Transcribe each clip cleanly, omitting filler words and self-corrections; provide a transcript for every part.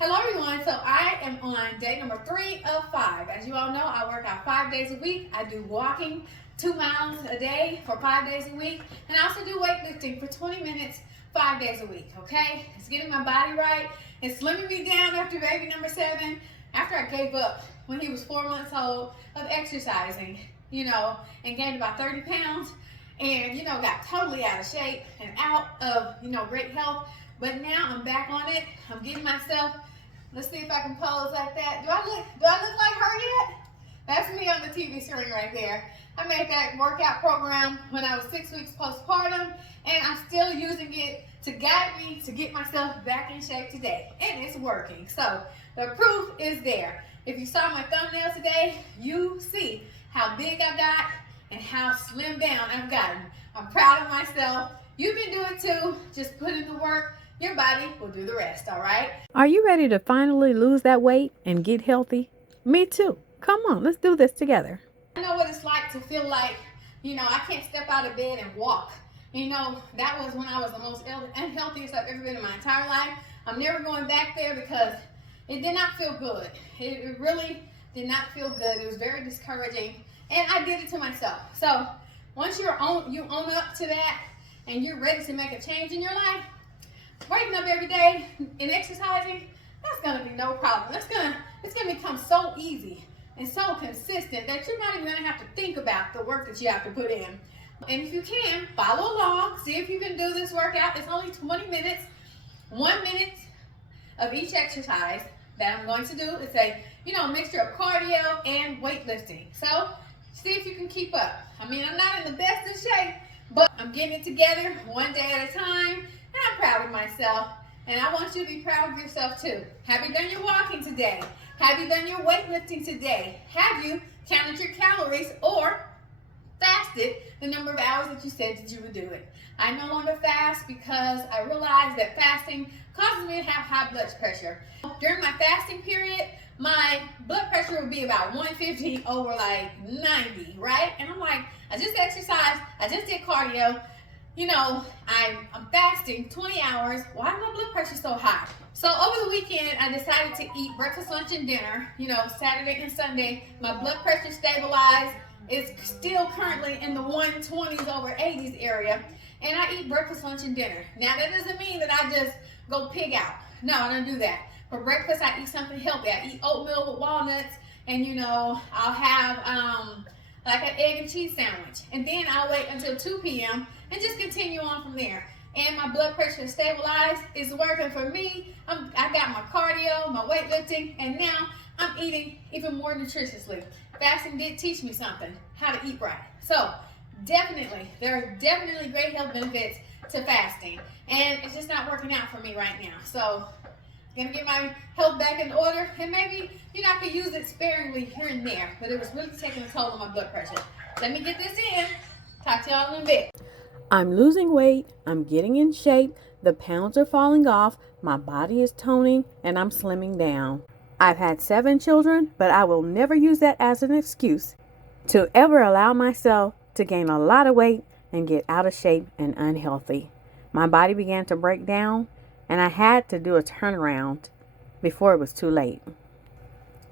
Hello everyone, so I am on day number 3 of 5. As you all know, I work out 5 days a week. I do walking 2 miles a day for 5 days a week, and I also do weightlifting for 20 minutes 5 days a week, okay? It's getting my body right. It's slimming me down after baby number 7, after I gave up when he was 4 months old of exercising, and gained about 30 pounds and, got totally out of shape and out of, great health. But now I'm back on it. I'm getting myself. Let's see if I can pose like that. Do I look like her yet? That's me on the TV screen right there. I made that workout program when I was 6 weeks postpartum, and I'm still using it to guide me to get myself back in shape today. And it's working. So the proof is there. If you saw my thumbnail today, you see how big I got and how slimmed down I've gotten. I'm proud of myself. You can do it too. Just put in the work. Your body will do the rest, all right? Are you ready to finally lose that weight and get healthy? Me too. Come on, let's do this together. I know what it's like to feel like, I can't step out of bed and walk. That was when I was the most unhealthiest I've ever been in my entire life. I'm never going back there because it did not feel good. It really did not feel good. It was very discouraging, and I did it to myself. So once you own up to that and you're ready to make a change in your life, waking up every day and exercising, that's gonna be no problem. It's gonna become so easy and so consistent that you're not even gonna have to think about the work that you have to put in. And if you can, follow along, see if you can do this workout. It's only 20 minutes, 1 minute of each exercise that I'm going to do. It's a mixture of cardio and weightlifting. So see if you can keep up. I mean, I'm not in the best of shape, but I'm getting it together one day at a time. And I'm proud of myself, and I want you to be proud of yourself too. Have you done your walking today? Have you done your weightlifting today? Have you counted your calories or fasted the number of hours that you said that you would do it? I no longer fast because I realized that fasting causes me to have high blood pressure. During my fasting period, my blood pressure would be about 150 over like 90, right? And I'm like, I just exercised, I just did cardio. I'm fasting 20 hours. Why is my blood pressure so high? So over the weekend, I decided to eat breakfast, lunch, and dinner. Saturday and Sunday, my blood pressure stabilized. It's still currently in the 120s over 80s area. And I eat breakfast, lunch, and dinner. Now, that doesn't mean that I just go pig out. No, I don't do that. For breakfast, I eat something healthy. I eat oatmeal with walnuts, and I'll have like an egg and cheese sandwich. And then I'll wait until 2 p.m. and just continue on from there. And my blood pressure is stabilized. It's working for me. I got my cardio, my weightlifting, and now I'm eating even more nutritiously. Fasting did teach me something, how to eat right. So there are definitely great health benefits to fasting. And it's just not working out for me right now. So I'm gonna get my health back in order, and maybe I could use it sparingly here and there, but it was really taking a toll on my blood pressure. Let me get this in. Talk to y'all in a bit. I'm losing weight, I'm getting in shape, the pounds are falling off, my body is toning, and I'm slimming down. I've had 7 children, but I will never use that as an excuse to ever allow myself to gain a lot of weight and get out of shape and unhealthy. My body began to break down, and I had to do a turnaround before it was too late.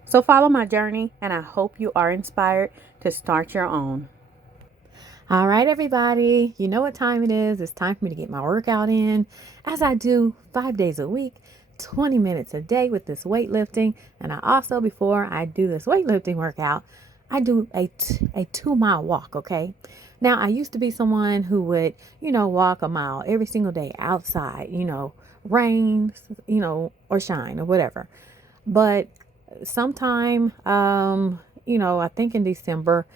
So follow my journey, and I hope you are inspired to start your own. All right, everybody, you know what time it is. It's time for me to get my workout in, as I do 5 days a week, 20 minutes a day with this weightlifting. And I also, before I do this weightlifting workout, I do a 2-mile walk, okay? Now, I used to be someone who would, walk a mile every single day outside, rain, or shine or whatever. But sometime, I think in December,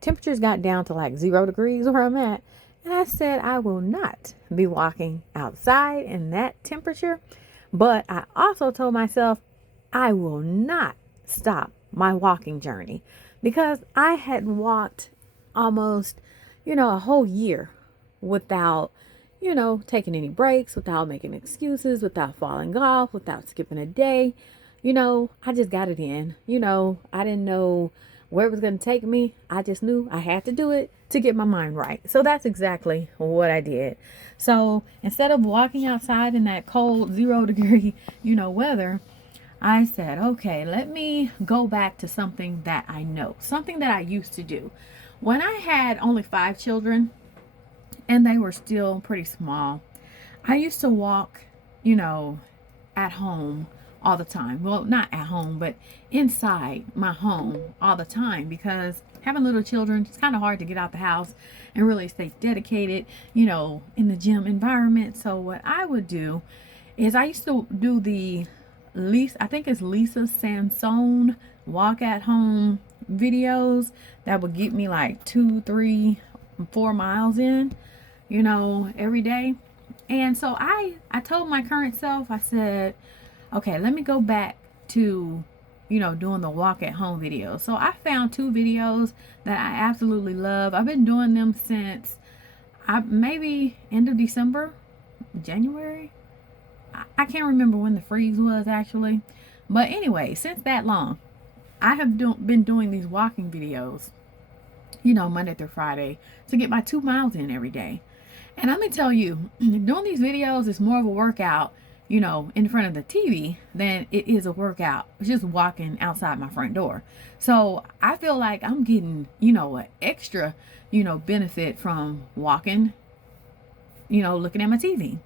temperatures got down to like 0 degrees where I'm at. And I said, I will not be walking outside in that temperature. But I also told myself I will not stop my walking journey, because I had walked almost, a whole year without, taking any breaks, without making excuses, without falling off, without skipping a day. I just got it in. I didn't know where it was going to take me. I just knew I had to do it to get my mind right. So that's exactly what I did. So instead of walking outside in that cold 0 degree, weather, I said, okay, let me go back to something that I know, something that I used to do. When I had only 5 children and they were still pretty small, I used to walk, you know, at home all the time. Well, not at home, but inside my home all the time, because having little children, it's kind of hard to get out the house and really stay dedicated, you know, in the gym environment. So what I would do is I used to do the I think it's Lisa Sansone walk at home videos that would get me like 2, 3, 4 miles in, you know, every day. And so I told my current self, I said, okay, let me go back to, you know, doing the walk at home videos. So I found 2 videos that I absolutely love. I've been doing them since maybe end of December, January. I can't remember when the freeze was actually. But anyway, since that long, I have been doing these walking videos, you know, Monday through Friday to get my 2 miles in every day. And let me tell you, doing these videos is more of a workout, you know, in front of the TV than it is a workout just walking outside my front door. So I feel like I'm getting, you know, an extra, you know, benefit from walking, you know, looking at my TV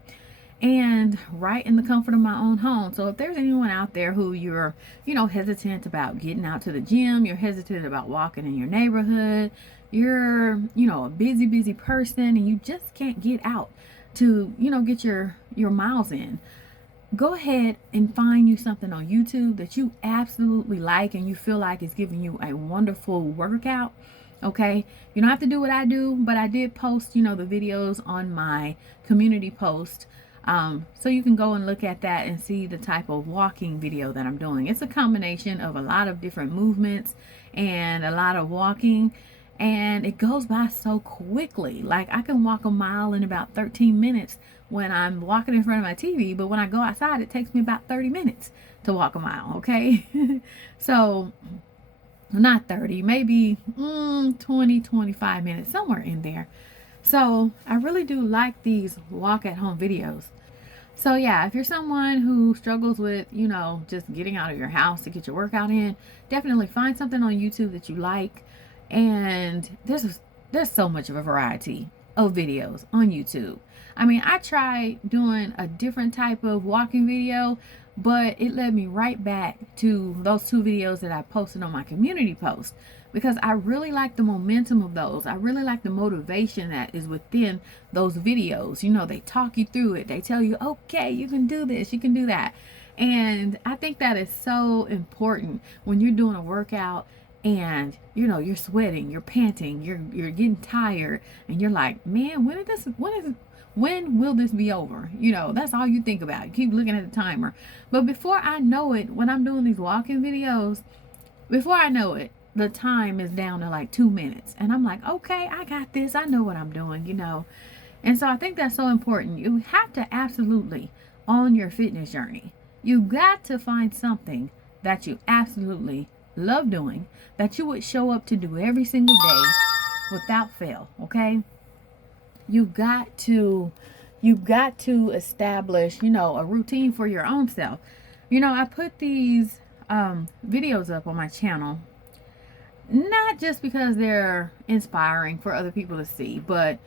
and right in the comfort of my own home. So if there's anyone out there who you're, you know, hesitant about getting out to the gym, you're hesitant about walking in your neighborhood, you're, you know, a busy person and you just can't get out to, you know, get your miles in, go ahead and find you something on YouTube that you absolutely like and you feel like is giving you a wonderful workout. Okay, you don't have to do what I do, but I did post, you know, the videos on my community post. So you can go and look at that and see the type of walking video that I'm doing. It's a combination of a lot of different movements and a lot of walking, and it goes by so quickly. Like I can walk a mile in about 13 minutes when I'm walking in front of my TV, but when I go outside, it takes me about 30 minutes to walk a mile. Okay. So not 30, maybe 20, 25 minutes, somewhere in there. So I really do like these walk at home videos. So yeah, if you're someone who struggles with, you know, just getting out of your house to get your workout in, definitely find something on YouTube that you like. And there's so much of a variety of videos on YouTube. I mean, I tried doing a different type of walking video, but it led me right back to those 2 videos that I posted on my community post, because I really like the momentum of those. I really like the motivation that is within those videos. You know, they talk you through it. They tell you, okay, you can do this, you can do that. And I think that is so important when you're doing a workout and, you know, you're sweating, you're panting, you're getting tired, and you're like, man, when will this be over? You know, that's all you think about. You keep looking at the timer. But before I know it, when I'm doing these walking videos, before I know it, the time is down to like 2 minutes. And I'm like, okay, I got this. I know what I'm doing, you know. And so I think that's so important. You have to absolutely, on your fitness journey, you got to find something that you absolutely love doing, that you would show up to do every single day without fail. Okay. You've got to establish, you know, a routine for your own self. You know, I put these videos up on my channel, not just because they're inspiring for other people to see, but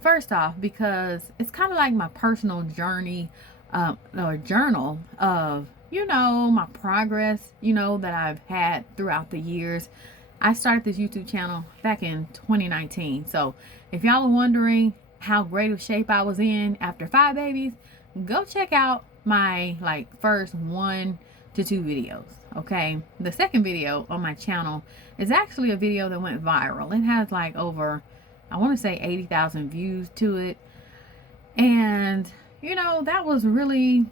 first off, because it's kind of like my personal journey or journal of, you know, my progress, you know, that I've had throughout the years. I started this YouTube channel back in 2019. So if y'all are wondering how great of shape I was in after 5 babies, go check out my like first 1 to 2 videos. Okay, the second video on my channel is actually a video that went viral. It has like over, I want to say 80,000 views to it. And you know, that was really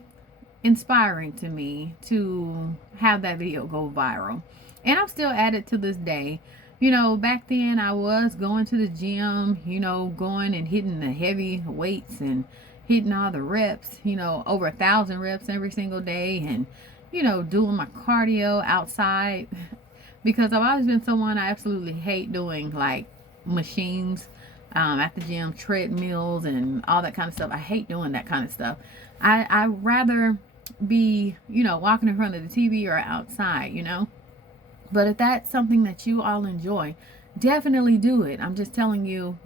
inspiring to me to have that video go viral. And I'm still at it to this day. You know, back then I was going to the gym, you know, going and hitting the heavy weights and hitting all the reps, you know, over 1,000 reps every single day, and, you know, doing my cardio outside, because I've always been someone, I absolutely hate doing like machines at the gym, treadmills and all that kind of stuff. I hate doing that kind of stuff. I rather be, walking in front of the TV or outside. But if that's something that you all enjoy, definitely do it. I'm just telling you,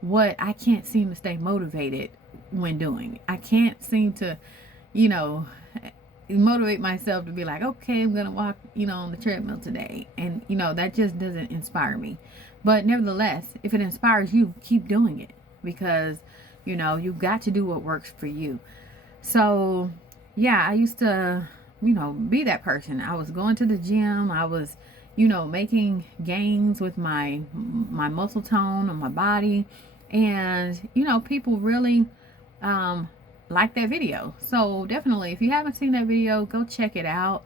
what I can't seem to stay motivated when doing. I can't seem to, you know, motivate myself to be like, okay, I'm gonna walk, on the treadmill today. And, that just doesn't inspire me. But nevertheless, if it inspires you, keep doing it, because, you've got to do what works for you. So, yeah, I used to, be that person. I was going to the gym. I was, making gains with my muscle tone on my body. And, people really like that video. So definitely, if you haven't seen that video, go check it out.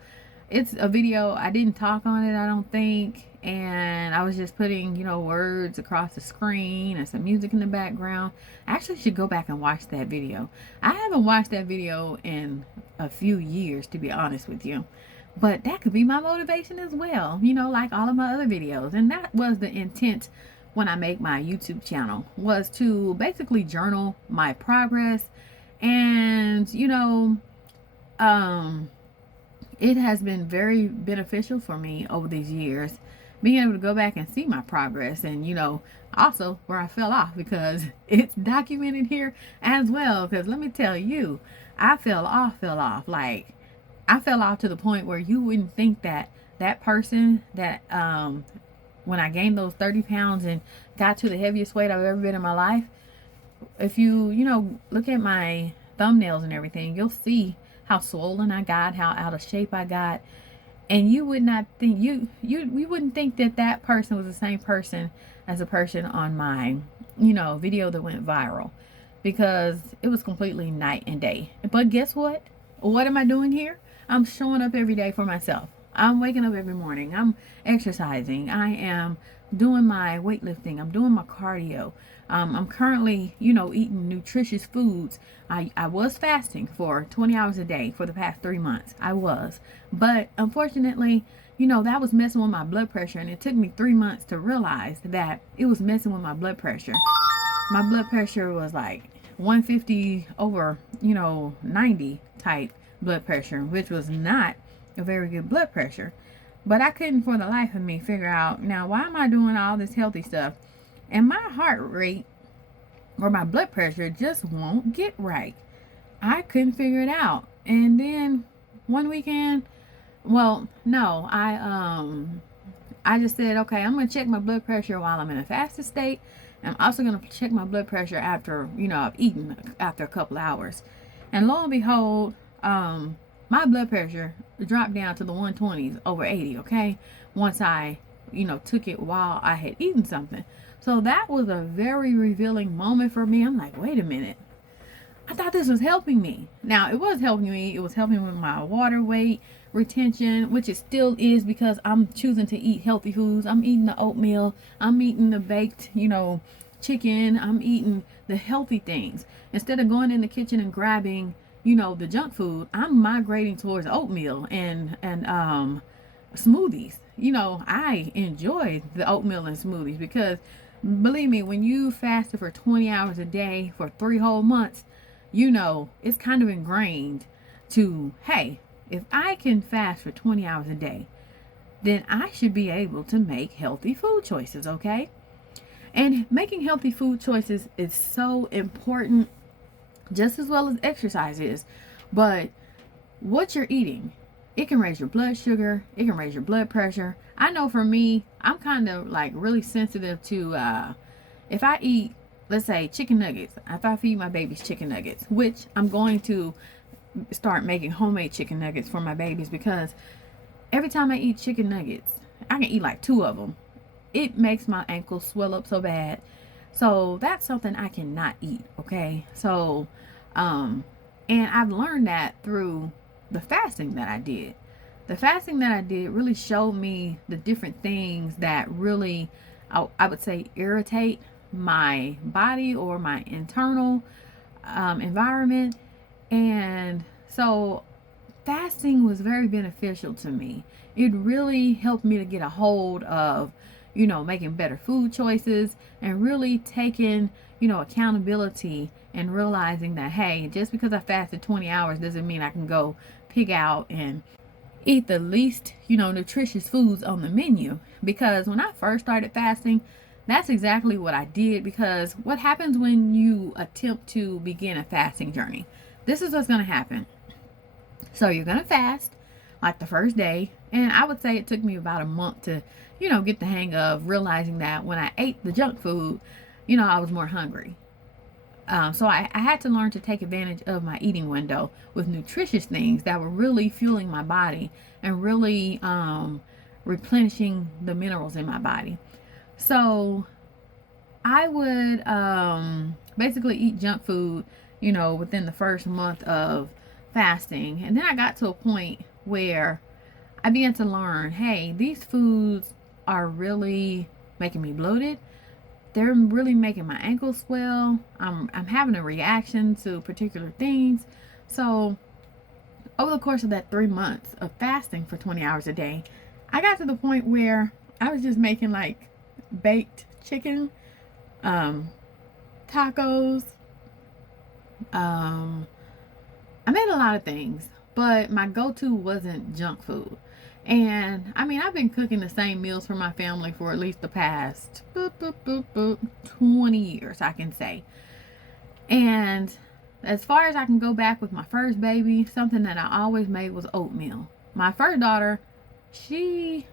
It's a video, I didn't talk on it, I don't think. And I was just putting, words across the screen and some music in the background. I actually should go back and watch that video. I haven't watched that video in a few years, to be honest with you. But that could be my motivation as well, like all of my other videos. And that was the intent when I make my YouTube channel, was to basically journal my progress. And, it has been very beneficial for me over these years, being able to go back and see my progress, and also where I fell off, because it's documented here as well. Because let me tell you, I fell off. Like, I fell off to the point where you wouldn't think that person that when I gained those 30 pounds and got to the heaviest weight I've ever been in my life, if you look at my thumbnails and everything, you'll see how swollen I got, how out of shape I got. And you would not think, you wouldn't think that person was the same person as a person on my video that went viral, because it was completely night and day. But guess what am I doing here? I'm showing up every day for myself. I'm waking up every morning, I'm exercising, I am doing my weightlifting, I'm doing my cardio. I'm currently, eating nutritious foods. I was fasting for 20 hours a day for the past 3 months. I was. But unfortunately, that was messing with my blood pressure. And it took me 3 months to realize that it was messing with my blood pressure. My blood pressure was like 150 over, 90 type blood pressure, which was not a very good blood pressure. But I couldn't for the life of me figure out, now, why am I doing all this healthy stuff and my heart rate or my blood pressure just won't get right? I couldn't figure it out. And then one weekend, well, no, I just said, okay, I'm going to check my blood pressure while I'm in a fasted state. I'm also going to check my blood pressure after, I've eaten after a couple hours. And lo and behold, my blood pressure dropped down to the 120s over 80, okay? Once I, took it while I had eaten something. So that was a very revealing moment for me. I'm like, wait a minute. I thought this was helping me. Now, it was helping me. It was helping with my water weight retention, which it still is, because I'm choosing to eat healthy foods. I'm eating the oatmeal. I'm eating the baked, chicken. I'm eating the healthy things. Instead of going in the kitchen and grabbing, the junk food, I'm migrating towards oatmeal and smoothies. I enjoy the oatmeal and smoothies, because believe me, when you fasted for 20 hours a day for 3 whole months, it's kind of ingrained to, hey, if I can fast for 20 hours a day, then I should be able to make healthy food choices, okay? And making healthy food choices is so important, just as well as exercise is. But what you're eating, it can raise your blood sugar, it can raise your blood pressure. I know for me, I'm kind of like really sensitive to, if I eat, let's say, chicken nuggets, if I feed my babies chicken nuggets, which I'm going to start making homemade chicken nuggets for my babies, because every time I eat chicken nuggets, I can eat like 2 of them. It makes my ankles swell up so bad. So that's something I cannot eat, okay? So, and I've learned that through the fasting that I did. The fasting that I did really showed me the different things that really, I would say, irritate my body or my internal environment. And so fasting was very beneficial to me. It really helped me to get a hold of, making better food choices, and really taking, accountability and realizing that, hey, just because I fasted 20 hours doesn't mean I can go pig out and eat the least, nutritious foods on the menu. Because when I first started fasting, that's exactly what I did. Because what happens when you attempt to begin a fasting journey? This is what's going to happen. So you're going to fast like the first day. And I would say it took me about a month to, get the hang of realizing that when I ate the junk food, I was more hungry. So I had to learn to take advantage of my eating window with nutritious things that were really fueling my body and really replenishing the minerals in my body. So I would basically eat junk food, within the first month of fasting. And then I got to a point where I began to learn, hey, these foods are really making me bloated. They're really making my ankles swell. I'm having a reaction to particular things. So over the course of that 3 months of fasting for 20 hours a day, I got to the point where I was just making like baked chicken, tacos. I made a lot of things, but my go-to wasn't junk food. And I've been cooking the same meals for my family for at least the past 20 years, I can say. And as far as I can go back with my first baby, something that I always made was oatmeal. My first daughter, she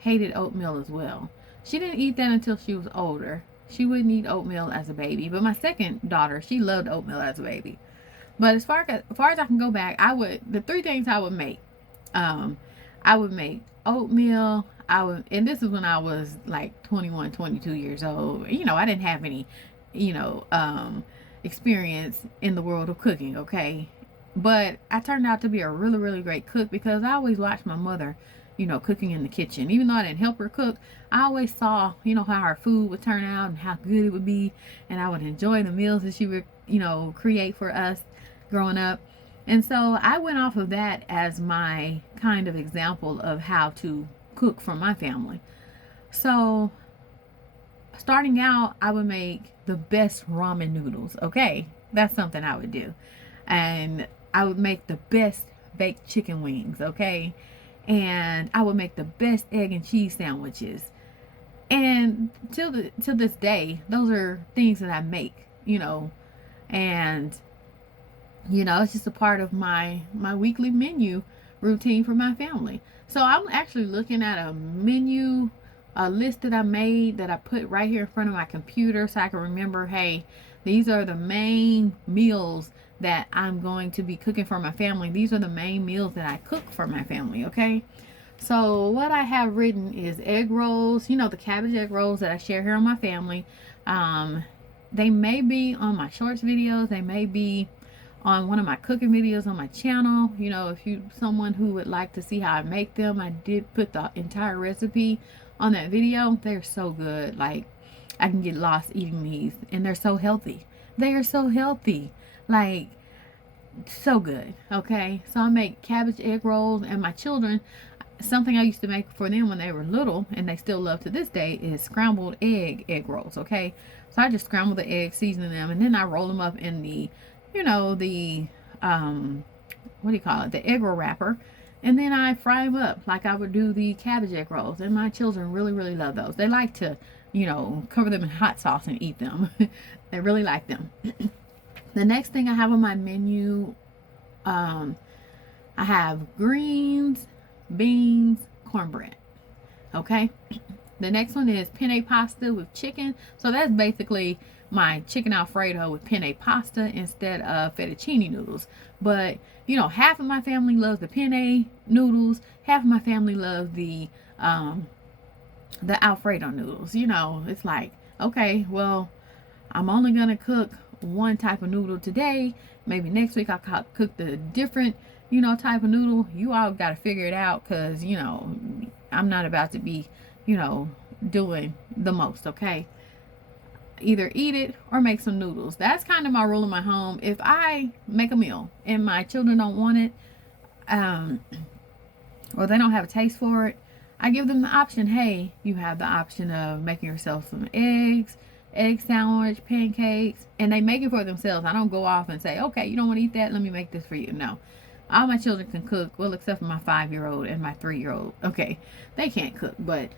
hated oatmeal as well. She didn't eat that until she was older. She wouldn't eat oatmeal as a baby. But my second daughter, she loved oatmeal as a baby. But as far as I can go back, the three things I would make. I would make oatmeal. And this is when I was like 21, 22 years old. I didn't have any, experience in the world of cooking, okay? But I turned out to be a really, really great cook because I always watched my mother, cooking in the kitchen. Even though I didn't help her cook, I always saw, how her food would turn out and how good it would be. And I would enjoy the meals that she would, create for us growing up. And so I went off of that as my kind of example of how to cook for my family. So starting out, I would make the best ramen noodles. Okay, that's something I would do. And I would make the best baked chicken wings. Okay, and I would make the best egg and cheese sandwiches. And till this day, those are things that I make. And it's just a part of my weekly menu routine for my family. So I'm actually looking at a list that I made that I put right here in front of my computer so I can remember, hey, these are the main meals that I'm going to be cooking for my family. These are the main meals that I cook for my family, okay? So what I have written is egg rolls, the cabbage egg rolls that I share here on my family. They may be on my shorts videos. They may be on one of my cooking videos on my channel. If you someone who would like to see how I make them, I did put the entire recipe on that video. They're so good. Like, I can get lost eating these, and they're so healthy. They are so healthy. Like, so good. Okay, so I make cabbage egg rolls, and my children, something I used to make for them when they were little, and they still love to this day, is scrambled egg rolls. Okay, so I just scramble the eggs, season them, and then I roll them up in the the the egg roll wrapper, and then I fry them up like I would do the cabbage egg rolls. And my children really, really love those. They like to cover them in hot sauce and eat them. They really like them. The next thing I have on my menu, I have greens, beans, cornbread. Okay, the next one is penne pasta with chicken. So that's basically my chicken alfredo with penne pasta instead of fettuccine noodles. But half of my family loves the penne noodles, half of my family loves the alfredo noodles. It's like, okay, well, I'm only gonna cook one type of noodle today. Maybe next week I'll cook the different type of noodle. You all got to figure it out, because I'm not about to be doing the most. Okay, either eat it or make some noodles. That's kind of my rule in my home. If I make a meal and my children don't want it, or they don't have a taste for it, I give them the option. Hey, you have the option of making yourself some eggs egg sandwich, pancakes, and they make it for themselves. I don't go off and say, okay, you don't want to eat that, let me make this for you. No. All my children can cook, well, except for my 5-year-old and my 3-year-old. Okay, they can't cook, but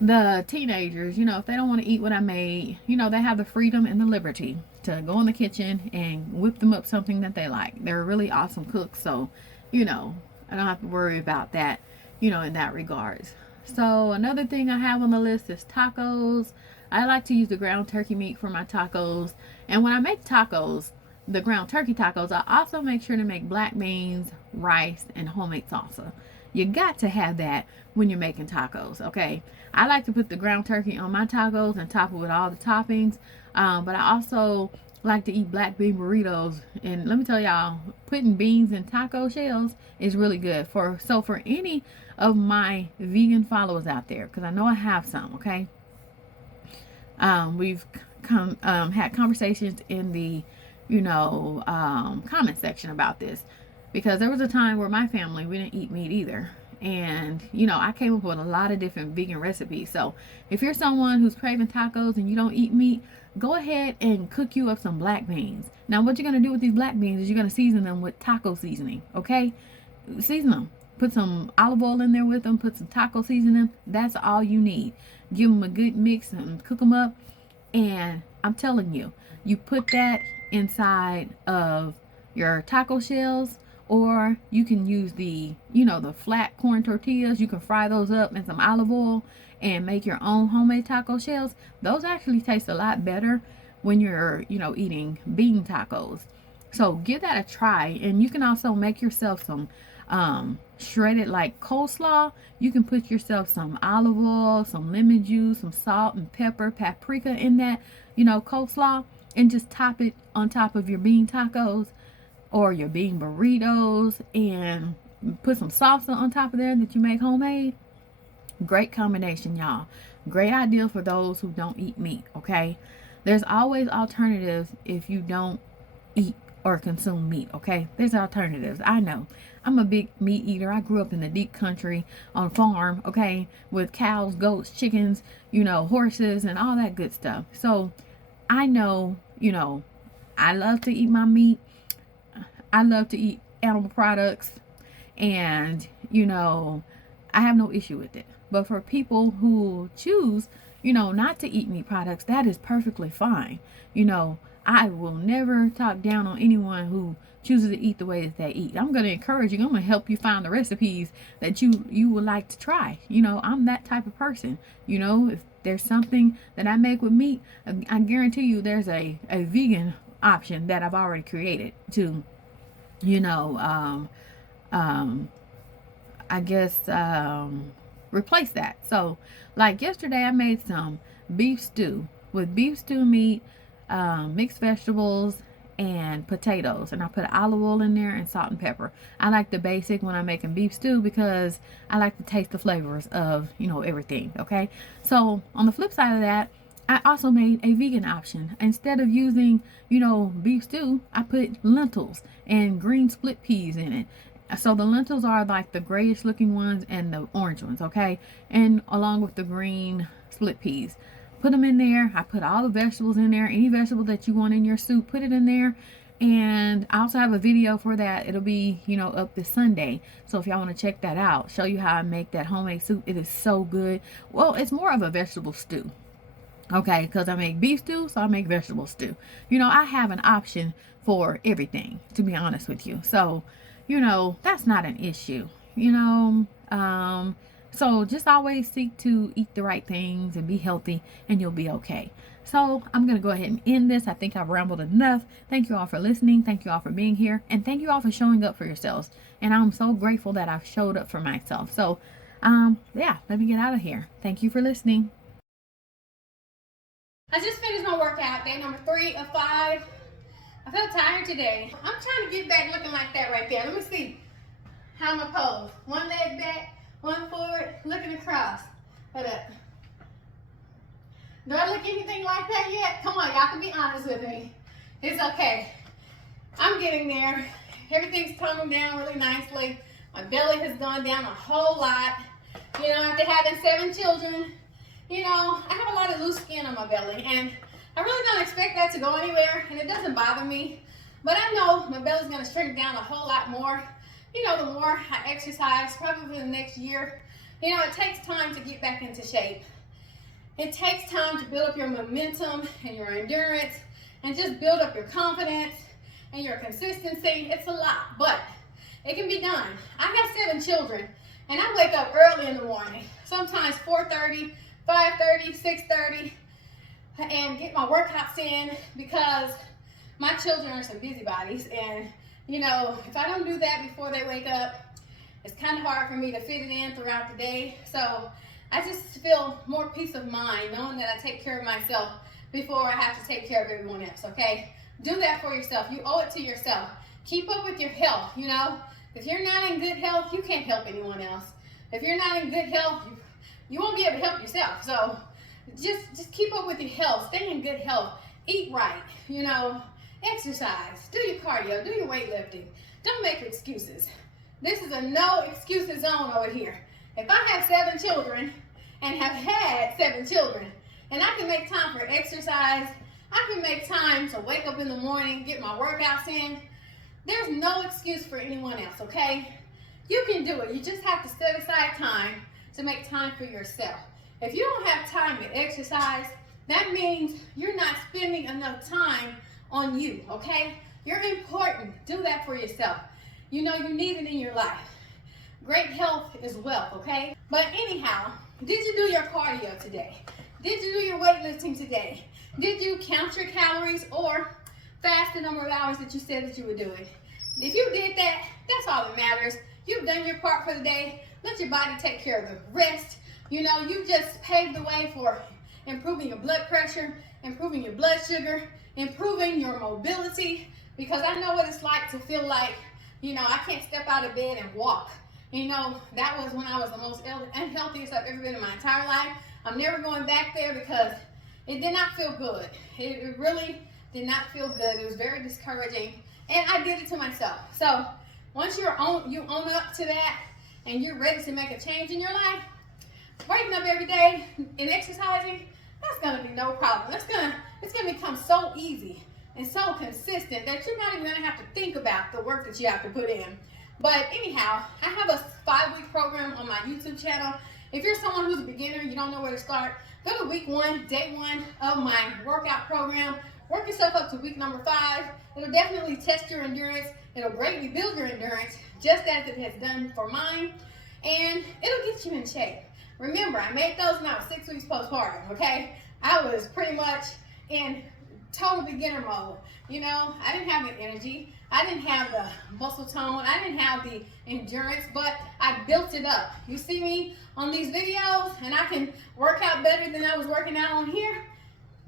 the teenagers, if they don't want to eat what I made, they have the freedom and the liberty to go in the kitchen and whip them up something that they like. They're really awesome cooks, so, I don't have to worry about that, in that regards. So another thing I have on the list is tacos. I like to use the ground turkey meat for my tacos. And when I make tacos, the ground turkey tacos, I also make sure to make black beans, rice, and homemade salsa. You got to have that when you're making tacos, okay? I like to put the ground turkey on my tacos and top it with all the toppings. But I also like to eat black bean burritos. And let me tell y'all, putting beans in taco shells is really good. For any of my vegan followers out there, because I know I have some, okay? We've had conversations in the comment section about this, because there was a time where my family, we didn't eat meat either, and I came up with a lot of different vegan recipes. So if you're someone who's craving tacos and you don't eat meat, go ahead and cook you up some black beans. Now what you're going to do with these black beans is you're going to season them with taco seasoning, okay? Season them, put some olive oil in there with them, put some taco seasoning. That's all you need. Give them a good mix and cook them up, and I'm telling you, you put that inside of your taco shells, or you can use the the flat corn tortillas. You can fry those up in some olive oil and make your own homemade taco shells. Those actually taste a lot better when you're eating bean tacos. So give that a try. And you can also make yourself some shredded like coleslaw. You can put yourself some olive oil, some lemon juice, some salt and pepper, paprika in that coleslaw, and just top it on top of your bean tacos or your bean burritos, and put some salsa on top of there that you make homemade. Great combination, y'all. Great idea for those who don't eat meat, okay? There's always alternatives if you don't eat or consume meat, okay? There's alternatives. I know. I'm a big meat eater. I grew up in the deep country on a farm, okay, with cows, goats, chickens, horses, and all that good stuff. So I know, I love to eat my meat. I love to eat animal products, and I have no issue with it. But for people who choose not to eat meat products, that is perfectly fine. I will never talk down on anyone who chooses to eat the way that they eat. I'm going to encourage you. I'm going to help you find the recipes that you would like to try. I'm that type of person. If there's something that I make with meat, I guarantee you there's a vegan option that I've already created to I guess replace that. So like yesterday I made some beef stew with beef stew meat, mixed vegetables, and potatoes, and I put olive oil in there and salt and pepper. I like the basic when I'm making beef stew because I like to taste the flavors of everything, okay? So on the flip side of that, I also made a vegan option. Instead of using beef stew, I put lentils and green split peas in it. So the lentils are like the grayish looking ones and the orange ones, okay? And along with the green split peas. Put them in there. I put all the vegetables in there. Any vegetable that you want in your soup, put it in there. And I also have a video for that. It'll be, up this Sunday. So if y'all want to check that out, show you how I make that homemade soup. It is so good. Well, it's more of a vegetable stew. Okay, because I make beef stew, so I make vegetable stew. I have an option for everything, to be honest with you. So, that's not an issue. So just always seek to eat the right things and be healthy, and you'll be okay. So I'm going to go ahead and end this. I think I've rambled enough. Thank you all for listening. Thank you all for being here. And thank you all for showing up for yourselves. And I'm so grateful that I've showed up for myself. So, yeah, let me get out of here. Thank you for listening. I just finished my workout, day number 3 of 5. I felt tired today. I'm trying to get back looking like that right there. Let me see how I'm going to pose. One leg back, one forward, looking across. Hold up. Do I look anything like that yet? Come on, y'all can be honest with me. It's okay. I'm getting there. Everything's toning down really nicely. My belly has gone down a whole lot. After having 7 children, I have a lot of loose skin on my belly, and I really don't expect that to go anywhere, and it doesn't bother me. But I know my belly's gonna shrink down a whole lot more. You know, the more I exercise, probably the next year. You know, it takes time to get back into shape. It takes time to build up your momentum and your endurance and just build up your confidence and your consistency. It's a lot, but it can be done. I have 7 children, and I wake up early in the morning, sometimes 4:30, 5:30, 6:30, and get my workouts in because my children are some busybodies. And, you know, if I don't do that before they wake up, it's kind of hard for me to fit it in throughout the day. So I just feel more peace of mind knowing that I take care of myself before I have to take care of everyone else, okay? Do that for yourself. You owe it to yourself. Keep up with your health, you know? If you're not in good health, you can't help anyone else. If you're not in good health, you won't be able to help yourself. So just keep up with your health. Stay in good health. Eat right, you know? Exercise. Do your cardio. Do your weightlifting. Don't make excuses. This is a no excuses zone over here. If I have 7 children and have had 7 children, and I can make time for exercise, I can make time to wake up in the morning, get my workouts in, there's no excuse for anyone else, okay? You can do it. You just have to set aside time to make time for yourself. If you don't have time to exercise, that means you're not spending enough time on you, okay? You're important. Do that for yourself. You know you need it in your life. Great health is wealth, okay? But anyhow, did you do your cardio today? Did you do your weightlifting today? Did you count your calories or fast the number of hours that you said that you were doing? If you did that, that's all that matters. You've done your part for the day. Let your body take care of the rest. You know, you just paved the way for improving your blood pressure, improving your blood sugar, improving your mobility, because I know what it's like to feel like, you know, I can't step out of bed and walk. You know, that was when I was the most unhealthiest I've ever been in my entire life. I'm never going back there because it did not feel good. It really did not feel good. It was very discouraging, and I did it to myself. So once you own up to that and you're ready to make a change in your life, waking up every day and exercising, that's gonna be no problem. It's gonna become so easy and so consistent that you're not even gonna have to think about the work that you have to put in. But anyhow, I have a 5-week program on my YouTube channel. If you're someone who's a beginner, you don't know where to start, go to week 1, day 1 of my workout program. Work yourself up to week number 5. It'll definitely test your endurance. It'll greatly build your endurance, just as it has done for mine. And it'll get you in shape. Remember, I made those when I was 6 weeks postpartum, okay? I was pretty much in total beginner mode. You know, I didn't have the energy. I didn't have the muscle tone. I didn't have the endurance, but I built it up. You see me on these videos and I can work out better than I was working out on here.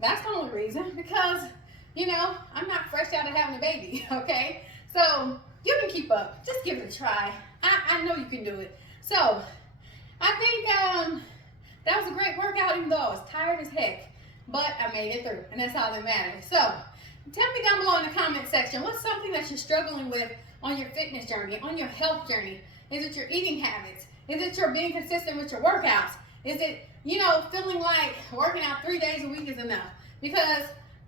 That's the only reason, because, you know, I'm not fresh out of having a baby, okay? So you can keep up. Just give it a try. I know you can do it. So I think that was a great workout, even though I was tired as heck. But I made it through, and that's all that matters. So tell me down below in the comment section, what's something that you're struggling with on your fitness journey, on your health journey? Is it your eating habits? Is it your being consistent with your workouts? Is it, you know, feeling like working out 3 days a week is enough? Because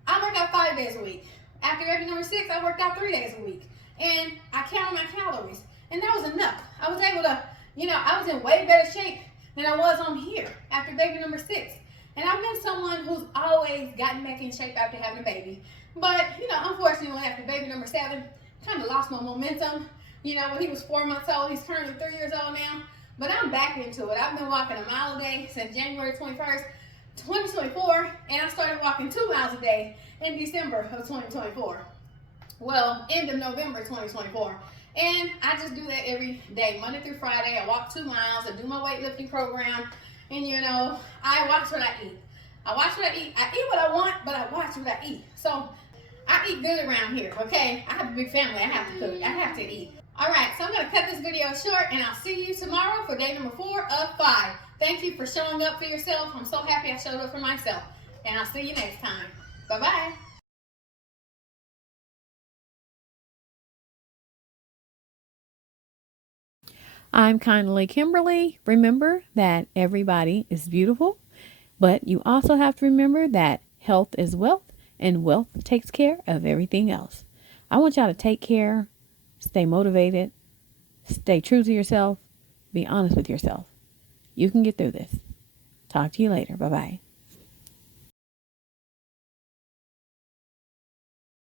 I work out 5 days a week. After baby number 6, I worked out 3 days a week. And I counted my calories. And that was enough. I was able to, you know, I was in way better shape than I was on here after baby number 6. And I've been someone who's always gotten back in shape after having a baby. But, you know, unfortunately, after baby number 7, kind of lost my momentum. You know, when he was 4 months old, he's currently 3 years old now. But I'm back into it. I've been walking a mile a day since January 21st, 2024. And I started walking 2 miles a day in December of 2024. Well, end of November 2024. And I just do that every day, Monday through Friday. I walk 2 miles. I do my weightlifting program. And, you know, I watch what I eat. I watch what I eat. I eat what I want, but I watch what I eat. So I eat good around here, okay? I have a big family. I have to cook. I have to eat. All right, so I'm going to cut this video short, and I'll see you tomorrow for day number 4 of 5. Thank you for showing up for yourself. I'm so happy I showed up for myself. And I'll see you next time. Bye-bye. I'm kindly Kimberly. Remember that everybody is beautiful, but you also have to remember that health is wealth, and wealth takes care of everything else. I want y'all to take care, stay motivated, stay true to yourself, be honest with yourself. You can get through this. Talk to you later. Bye-bye.